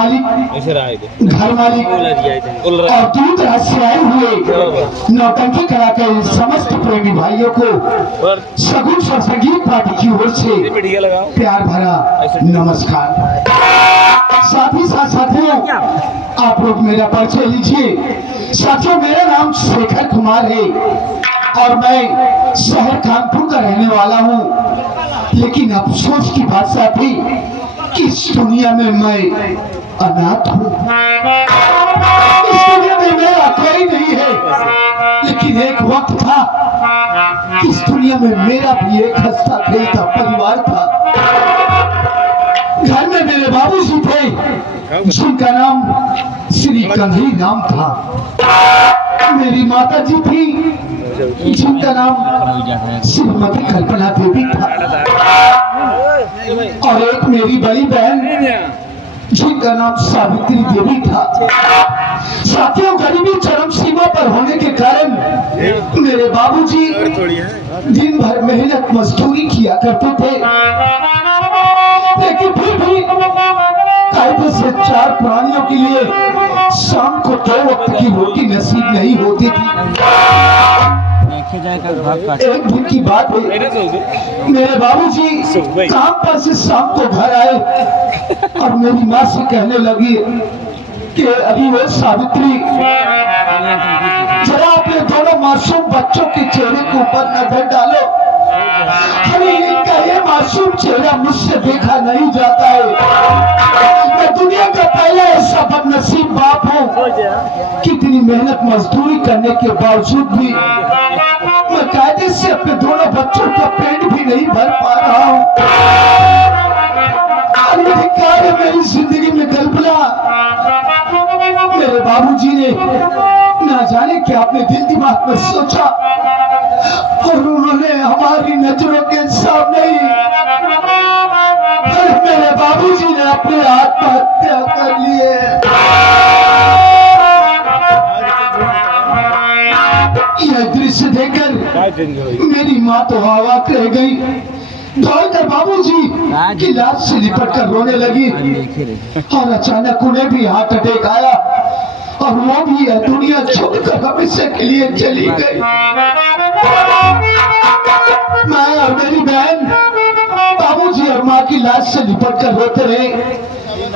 मालिक, घर मालिक और दूर दराज से आए हुए नौटंकी कराकर समस्त प्रेमी भाइयों को सगुन और संगीत पार्टी की ओर से प्यार भरा नमस्कार। साथ ही साथ साथियों, आप लोग मेरा परिचय लीजिए। साथियों, मेरा नाम शेखर कुमार है और मैं शहर कानपुर का रहने वाला हूँ। लेकिन अफसोस की बात साथी कि इस दुनिया में मैं अनाथ हूँ। इस दुनिया में मेरा कोई नहीं है। लेकिन एक वक्त था, इस दुनिया में मेरा भी एक हंसता खेलता परिवार था। घर में मेरे बाबूजी थे जिनका नाम श्री कन्हई नाम था। मेरी माता जी थी जिनका नाम श्रीमती कल्पना देवी था। और एक मेरी बड़ी बहन जिनका नाम सावित्री देवी था। साथियों, गरीबी चरम सीमा पर होने के कारण मेरे बाबूजी दिन भर मेहनत मजदूरी किया करते थे। लेकिन फिर भी कायदे से चार प्राणियों के लिए शाम को 2 वक्त की रोटी नसीब नहीं होती थी। एक दिन की बात है, मेरे बाबूजी काम पर से शाम को घर आए और मेरी माँ से कहने लगी कि अभी वो सावित्री, जरा अपने दोनों मासूम बच्चों के चेहरे के ऊपर नजर डालो। अरे इनका ये मासूम चेहरा मुझसे देखा नहीं जाता है। मैं दुनिया का पहला ऐसा बदनसीब बाप हूँ। कितनी मेहनत मजदूरी करने के बावजूद भी मैं कायदे से अपने दोनों बच्चों का पेट भी नहीं भर पा रहा हूँ। मेरी जिंदगी में कल्पना। मेरे बाबूजी ने ना जाने क्या अपने दिल दिमाग में सोचा और उन्होंने हमारी नजरों के सामने ही मेरे बाबूजी ने अपने आत्महत्या कर लिए। यह दृश्य देखकर मेरी माँ तो अवाक रह गई। दौड़कर बाबूजी की लाश से लिपट कर रोने लगी और अचानक उन्हें भी हार्ट अटैक आया और वो भी यह दुनिया छोड़कर हमेशा के लिए चली गई। मैं और मेरी बहन बाबूजी और माँ की लाश से लिपट कर रोते रहे।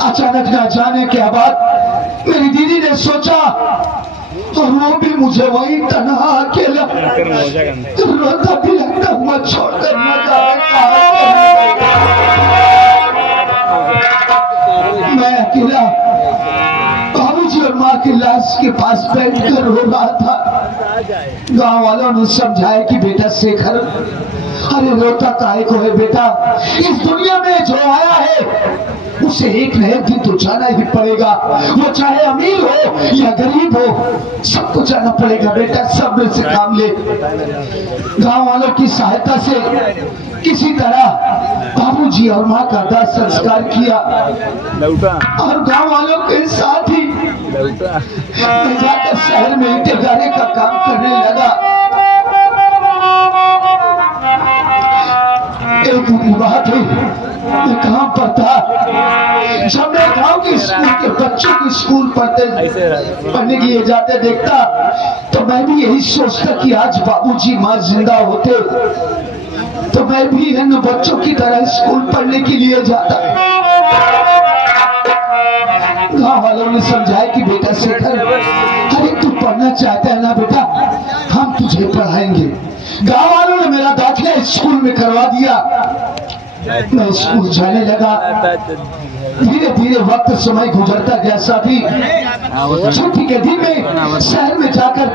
अचानक ना जाने क्या बात मेरी दीदी ने सोचा और वो भी मुझे वही तन्हा अकेला रोता बिलखता हुआ छोड़कर न जाने। मैं अकेला बाबूजी और माँ की लाश के पास बैठकर रो रहा था। गांव वालों ने समझाया कि बेटा शेखर, अरे रोता काहे को है बेटा, इस दुनिया में जो आया है उसे एक न एक दिन तो जाना ही पड़ेगा। वो चाहे अमीर हो या गरीब हो, सबको जाना पड़ेगा बेटा, सब्र से काम ले। गांव वालों की सहायता से किसी तरह बाबूजी और माँ का दाह संस्कार किया और गांव वालों के साथ ही मैं जाकर शहर में ईंटे गाड़ने का काम करने लगा। एक बात है, मैं कहाँ पर था, जब मैं गाँव के स्कूल के बच्चों को स्कूल पढ़ने के लिए जाते देखता तो मैं भी यही सोचता कि आज बाबूजी माँ जिंदा होते तो मैं भी इन बच्चों की तरह स्कूल पढ़ने के लिए जाता। गाँव वालों ने समझाया कि बेटा शेखर, अरे तू पढ़ना चाहता है ना बेटा, हम तुझे पढ़ाएंगे। गाँव वालों ने मेरा दाखिला स्कूल में करवा दिया। मैं स्कूल जाने लगा। धीरे धीरे वक्त समय गुजरता गया। साथी छुट्टी के दिन में शहर में जाकर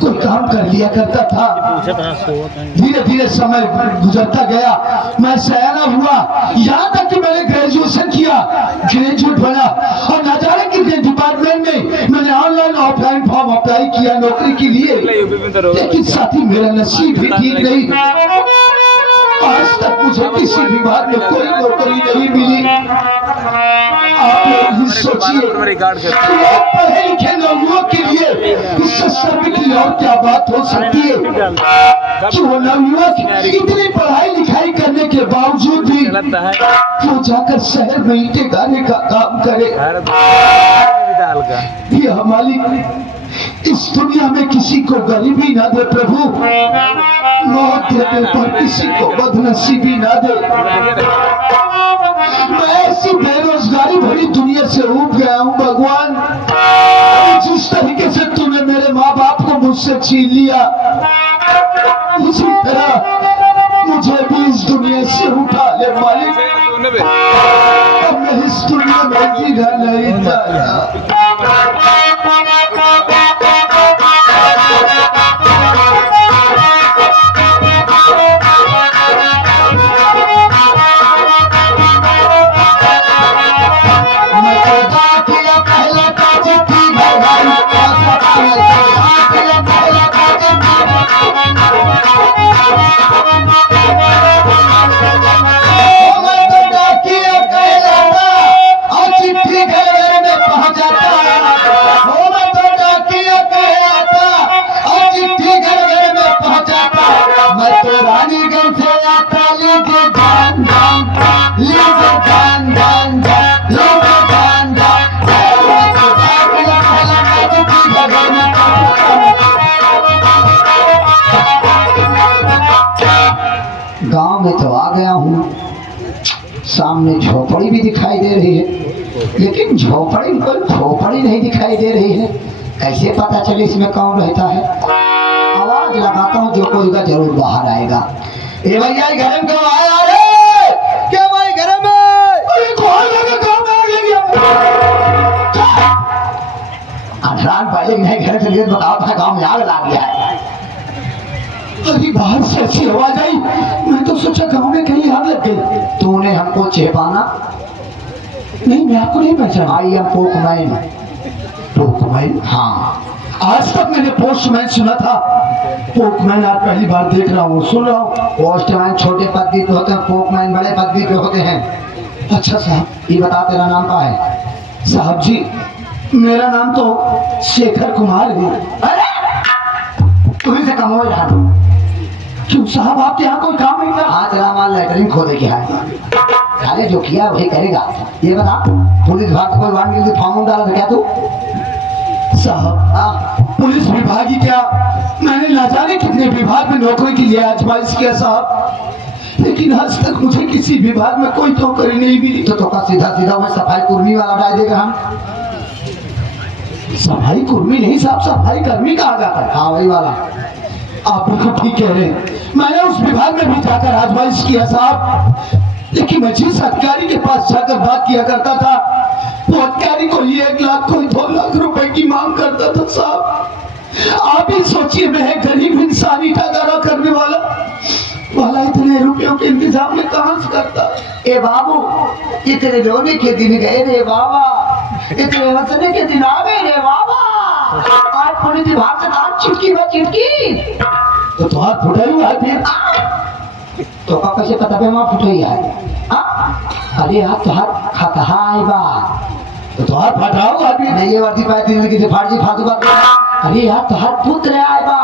कोई काम कर लिया करता था। धीरे धीरे समय गुजरता गया, मैं सयाना हुआ, यहाँ तक कि मैंने ग्रेजुएशन किया, ग्रेजुएट बना और न जाने कितने डिपार्टमेंट में मैंने ऑनलाइन ऑफलाइन फॉर्म अप्लाई किया नौकरी के लिए। लेकिन साथी मेरा नसीब भी ठीक नहीं। आज तक मुझे किसी विभाग में कोई नौकरी नहीं मिली। आप लोग ही सोचिए, पढ़े लिखे लोगों के लिए इससे आश्चर्य की और क्या बात हो सकती है कि वो नवयुवक इतनी पढ़ाई लिखाई करने के बावजूद भी वो जाकर शहर में ईंटें गाने का काम करे। ये मालिक इस दुनिया में किसी को गरीबी ना दे प्रभु, मौत देने पर किसी को बदनसीबी ना दे। मैं ऐसी बेरोजगारी भरी दुनिया से ऊब गया हूँ भगवान। जिस तरीके से तूने मेरे माँ बाप को मुझसे छीन लिया, उसी तरह मुझे भी इस दुनिया से उठा ले मालिक। अब मैं इस दुनिया में जीना नहीं चाहता। गांव में तो आ गया हूँ, सामने झोपड़ी भी दिखाई दे रही है, लेकिन झोपड़ी कोई झोपड़ी नहीं दिखाई दे रही है। कैसे पता चले इसमें कौन रहता है? आवाज लगाता हूँ, जो कोई जरूर बाहर आएगा। ए भैया घर में क्यों आया रे? क्या भाई घर में? अठारह पहले नहीं घर से लिए बताओ था, गाँव में आग लग गया है। अभी बाहर से अच्छी आवाज आई, मैं तो सोचा गांव में कहीं आग लग गई। तूने हमको चेपाना? नहीं, मैं आपको नहीं पहचाना। I am Pokemon. पोकमैन? हाँ, आज तक मैंने पोस्टमैन सुना था, पोकमैन आज पहली बार देख रहा हूँ, सुन रहा हूँ। पोस्टमैन छोटे पदवी पे होते हैं, पोकमैन बड़े पदवी पे होते हैं। अच्छा साहब, ये बता तेरा नाम क्या है? साहब जी, मेरा नाम तो शेखर कुमार है। अरे तुम्हें से कम हो रहा। क्यों साहब, आपके यहाँ कोई काम नहीं था? हाँ, तेरा माल लेटरिन खोदे के है, खाली जो किया वही करेगा। ये बता, पुलिस विभाग कोई वारंट के फॉर्म डाला था क्या तू? साहब, हाँ, पुलिस विभाग ही क्या, मैंने ना जाने कितने विभाग में नौकरी के लिए आजमाइश किया साहब, लेकिन आज तक मुझे किसी विभाग में कोई नौकरी नहीं मिली। तो का सीधा सीधा मैं सफाई कर्मी वाला डाल देगा। हम सफाई कर्मी नहीं साहब, सफाई कर्मी कहा जाता है। हाँ, वही वाला। आप बिल्कुल ठीक कह रहे हैं, मैंने उस विभाग में भी जाकर आजमाइश किया साहब, लेकिन मैं जिस अधिकारी के पास जाकर बात किया करता था, वो अधिकारी को 1 लाख कोई 2 लाख रुपए की मांग करता था साहब। आप ही सोचिए, मैं गरीब इंसान ईटागारा करने वाला इतने रुपयों के इंतजाम में कहां से करता? ए बाबू, इतने रोने के दिन गए रे बाबा, इतने हंसने के दिन आ गए रे बाबा। आज पुलिस विभाग से काम चिटकी व चिटकी तो तुम्हारा फुटाई हुआ है फिर। तो का कैसे पता पे वहां फुटाई है? अरे यार तुहार खतहा है बा, तो तुहार फटाओ अभी नहीं, ये वर्दी पाए दिन की फाड़ी फादू बात। अरे यार तुहार पुत्र आए बा,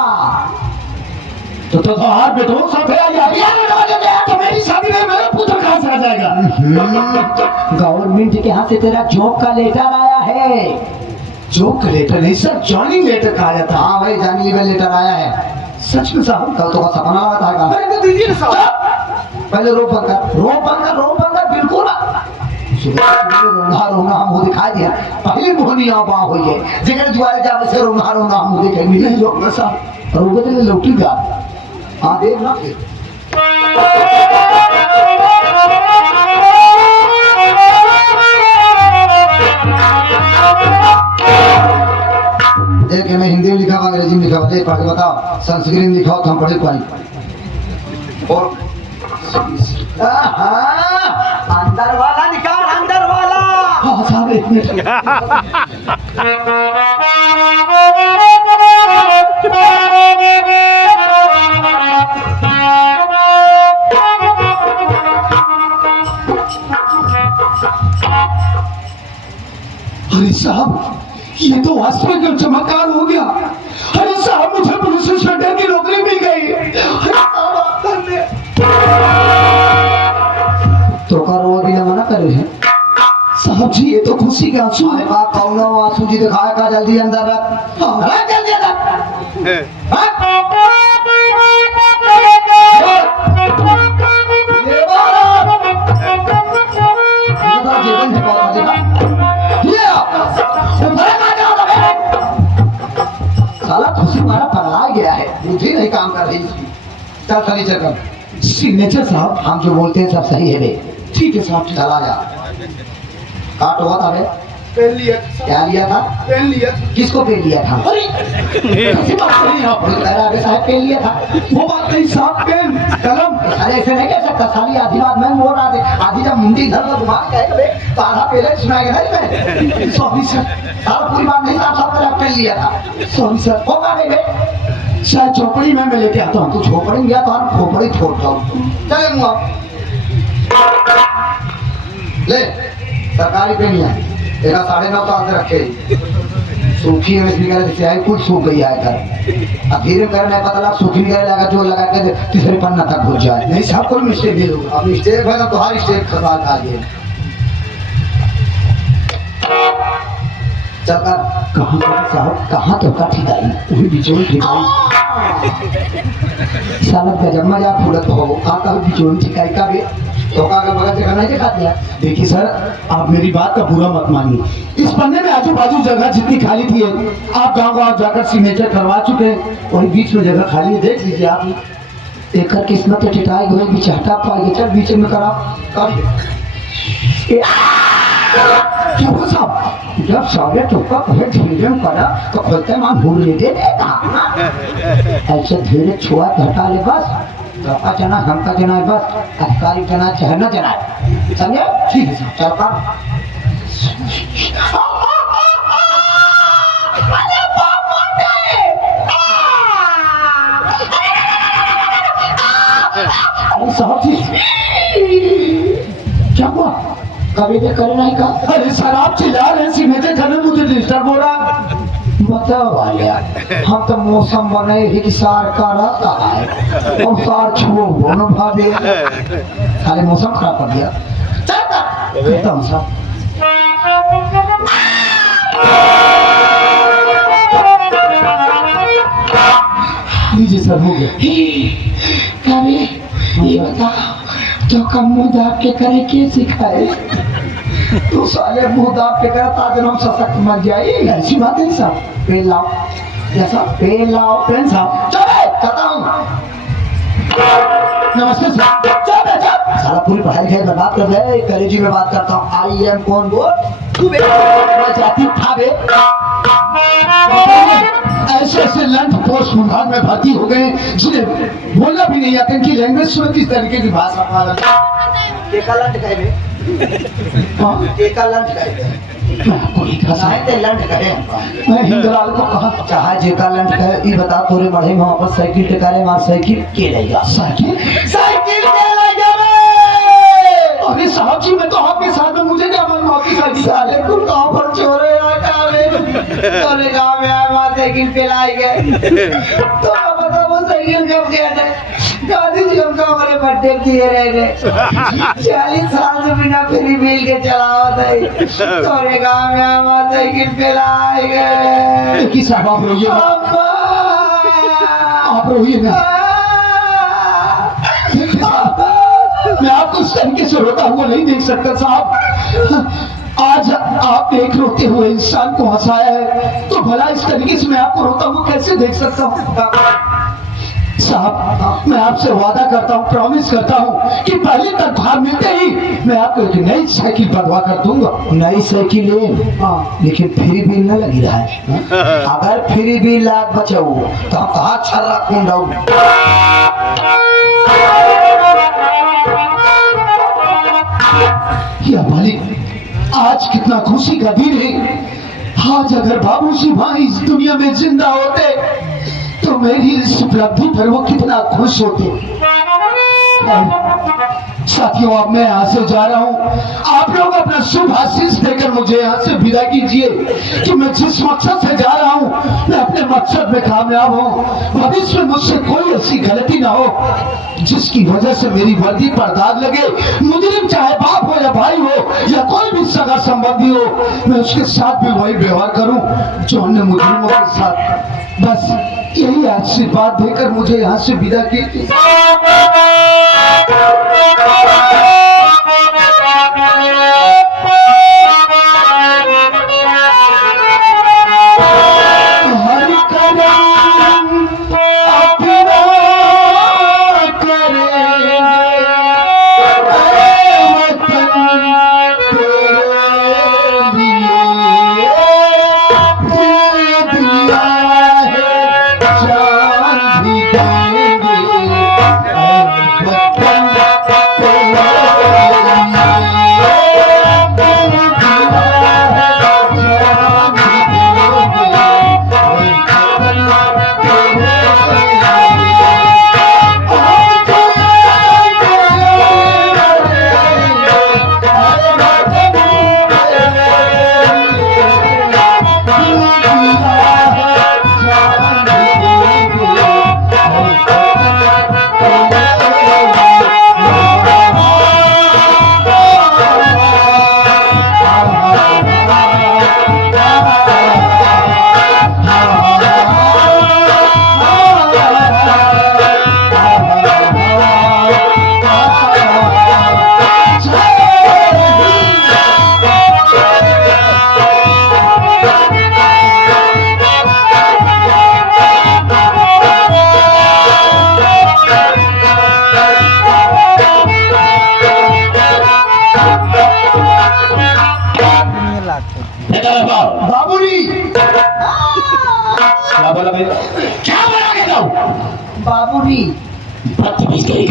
तो तुहार बेटो सब है यार, तो मेरी शादी में मेरा पुत्र कहां से आ जाएगा? गवर्नमेंट के यहाँ से तेरा जॉब का लेटर आया है। जॉब का लेटर नहीं सर, जॉइनिंग लेटर कहा जाता। हाँ भाई, जॉइनिंग लेटर आया है। सच में साहब? कल तो का सपना आता है। पहले दीजिए ना साहब, पहले रो बंद कर बिल्कुल रोना हम दिखाई दिया। पहले मोहनिया बा हुई है, जगह द्वारे जावे से रोना हम देखेंगे। नहीं रोकना साहब, रोगे तो लौटी गा। हाँ देख ना, देख मैं हिंदी में लिखा हुआ, अंग्रेजी में लिखा हुआ, देख पढ़ के बताओ। संस्कृत में लिखा हो तो हम पढ़े पाए। और अंदर वाला निकाल, अंदर वाला। हाँ साहब, 1 मिनट। अरे साहब, ये तो वास्तविक चमत्कार हो गया। अरे साहब जी ये तो खुशी का आंसू है। कौनो आंसू जी दिखाए का, जल्दी अंदर रख। हाँ। रख जल्दी अंदर। साला खुशी मारा पगला गया है, बुद्धि नहीं काम कर रही इसकी। चल फर्नीचर कर। सिग्नेचर साहब। हम जो बोलते हैं सब सही है बे। ठीक है साहब। चला जा। काट हुआ था बे? पेन लिया। क्या लिया था? पेन लिया। किसको पेन लिया था? अरे ऐसी बात नहीं आप कह रहा है साहब पेन लिया था। वो बात नहीं साहब, पेन कलम। अरे ऐसे नहीं कह सकता, साली आधी बात मैं बोल रहा था, आधी जब मुंडी इधर उधर घुमा के कहेगा बे तो आधा पहले सुनाएगा नहीं मैं। Sorry sir. सारा पूरी बात नहीं साफ साफ कर पेन लिया था। Sorry sir. होगा नहीं बे? शायद चौपड़ी में मैं लेके आता हूँ। तू झोपड़ी गया तो हम खोपड़ी छोड़ता हूँ। चले मुँह ले सरकारी पेन है। देखा 9.5 साल से रखे सूखी है, इसलिए कह रहे आई कुछ सूख गई है इधर। अब धीरे करने पता लगा सूखी निकलने लगा, जो लगा के तीसरे पन्ना तक घुस जाए। नहीं साहब कोई मिस्टेक नहीं होगा। अब मिस्टेक है तो हर स्टेट खसा खा गए। चल कर। कहाँ का साहब? कहाँ तो का ठिकाई वही बिचौली ठिकाई। साला गजब मजा फूलत हो आता बिचौली ठिकाई का भी धोखा के बगल से करना दिखा दिया। देखिए सर, आप मेरी बात का बुरा मत मानिए। इस पन्ने में आजू बाजू जगह जितनी खाली थी आप गांव जाकर सिग्नेचर करवा चुके हैं, वही बीच में जगह खाली है, देख लीजिए आप। एक किस्मत टिकाई हुए बिचाटा पाएगी। चल बीच में करा कर। क्या हुआ साहब? जब सारे टोका कहे धीरे में करा तो खोलते मान भूल ले दे देगा। ऐसे धीरे छुआ घटा ले बस। गप्पा जना हमका जना है बस, अधिकारी जना चाहे न जना है। समझे? ठीक है साहब। चल कर। अरे साहब जी क्या हुआ? कभी भी करे नहीं का। अरे सर आप चिल्ला रहे हैं, सिग्नेचर करने में मुझे डिस्टर्ब हो रहा। बताओ वाले हम तो मौसम बने ही कि सार का रहता है और सार छुओ वो न भावे। खाली मौसम खराब कर दिया। कहता हूँ साहब। लीजिए सर, हो गया। कभी ये बताओ तो कम मुँह दाब के करे के सिखाए? तू साले मुँह दाब के करे ताकि हम सशक्त मर जाए। ऐसी बात है साहब। पेन लाओ। जैसा पेन लाओ। पेन साहब। चले कहता हूँ। नमस्ते सर। साला पूरी पढ़ाई लिखाई बर्बाद कर रहे। कलेजी में बात करता हूँ। आई एम कौन बोल? तू बे जाती था बे। ऐसे ऐसे लंच पोस्ट विभाग में भर्ती हो गए जिन्हें बोलना भी नहीं आता, इनकी लैंग्वेज सुनो किस तरीके की भाषा पालन। केका लंच कहे बे? केका लंच कहे बे? मैं आपको नहीं कहा साहब। साहित्य लंच कहे। मैं हिंदलाल को कहा चाहे जेका लंच कहे। ये बता तोरे बढ़े में वापस साइकिल टिकारे मार साइकिल के लेगा। साइकिल साइकिल के लेगा बे। अरे साहब जी मैं तो आपके साथ में, मुझे क्या मालूम आपकी साइकिल। साले को गाँव पर चोरे आता बे। तोरे गाँव में आए मार साइकिल पे लाई गए। तो बता वो साइकिल कब गया था? गांधी जी हमको हमारे बर्थडे दिए रहे 40 साल से बिना फ्री मिल के चलावा था। तोरे गाँव में हमारे साइकिल पे लाई गए। कि साहब आप रोइए ना, आप रोइए ना। मैं आपको इस तरीके से रोता हुआ नहीं देख सकता साहब। आज आपने एक रोते हुए इंसान को हंसाया है, तो भला इस तरीके से मैं आपको रोता हुआ कैसे देख सकता हूँ? साहब मैं आपसे वादा करता हूँ, प्रॉमिस करता हूँ कि पहली तनख्वाह मिलते ही मैं आपको एक नई साइकिल बनवा कर दूंगा। नई साइकिल है? हाँ। लेकिन फ्री बिल न लगी रहा है। अगर फ्री बिल लाग बचाओ तो हम कहा छर्रा कुंडाऊ। या मालिक आज कितना खुशी का दिन है। आज अगर बाबूजी माँ इस दुनिया में जिंदा होते तो मेरी इस उपलब्धि पर वो कितना खुश होते। साथियों अब मैं यहाँ से जा रहा हूँ, आप लोग अपना शुभ आशीष देकर मुझे यहाँ से विदा कीजिए कि मैं जिस मकसद से जा रहा हूँ मैं अपने मकसद में कामयाब हो, भविष्य में मुझसे कोई ऐसी गलती ना हो जिसकी वजह से मेरी वर्दी पर दाग लगे। मुजरिम चाहे बाप हो या भाई हो या कोई भी सगा संबंधी हो, मैं उसके साथ भी वही व्यवहार करूं जो अन्य मुजरिमों के साथ। बस यही आशीर्वाद देकर मुझे यहाँ से विदा कीजिए। बाबूजी क्या बोला? क्या बोला? बाबूजी बदतमीज कहीं